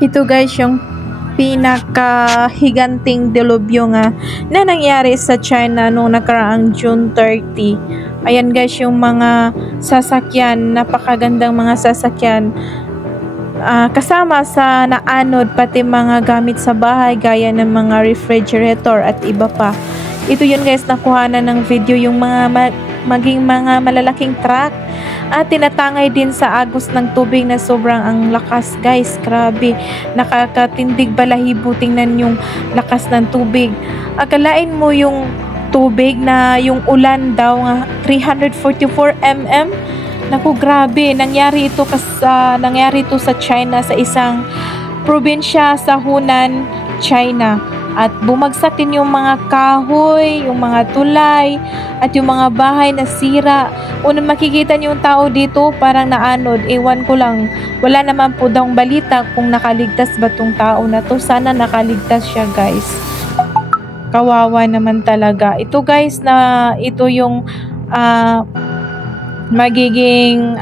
Ito guys yung pinakahiganting delubyo nga na nangyari sa China noong nakaraang June 30. Ayan guys yung mga sasakyan, napakagandang mga sasakyan. Kasama sa naanod pati mga gamit sa bahay gaya ng mga refrigerator at iba pa. Ito yun guys, nakuhanan ng video yung maging mga malalaking truck at tinatangay din sa agos ng tubig na sobrang ang lakas guys. Grabe, nakakatindig balahibo, tingnan yung lakas ng tubig. Akalain mo yung tubig na yung ulan daw nga 344 mm. Naku, grabe, nangyari ito sa China, sa isang probinsya sa Hunan, China. At bumagsak din yung mga kahoy, yung mga tulay, at yung mga bahay na sira. Unang makikita niyo yung tao dito, parang naanod. Ewan ko lang, wala naman po daw balita kung nakaligtas ba tong tao na to. Sana nakaligtas siya guys. Kawawa naman talaga. Ito guys, na ito yung magiging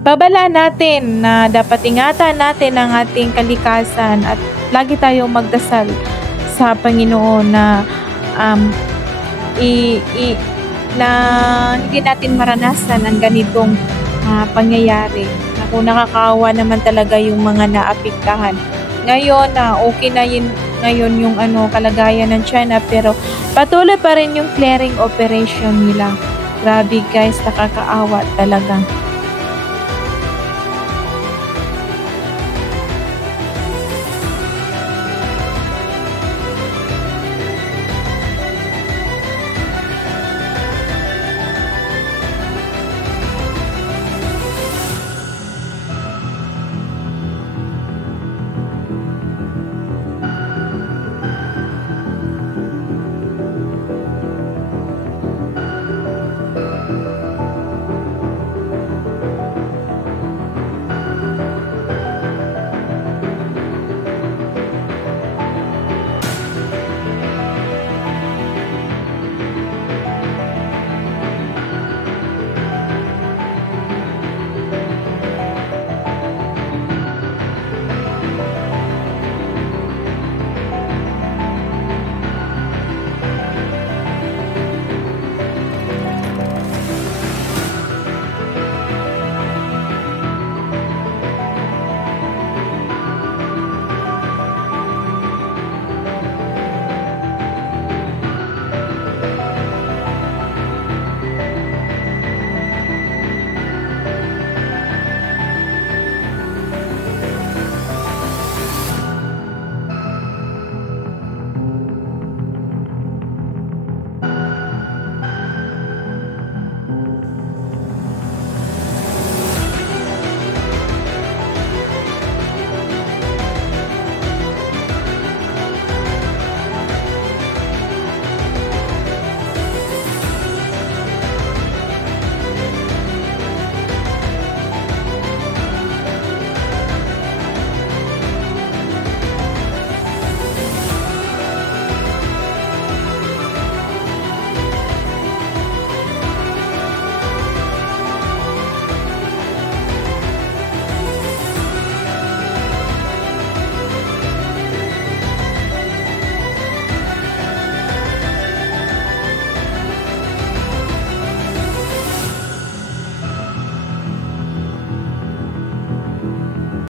babala natin na dapat ingatan natin ang ating kalikasan at lagi tayong magdasal sa Panginoon na na hindi natin maranasan ang ganitong pangyayari. Naku, nakakaawa naman talaga yung mga naapektahan. Ngayon okay na yun ngayon yung kalagayan ng China, pero patuloy pa rin yung clearing operation nila. Grabe guys, nakakaawa talaga.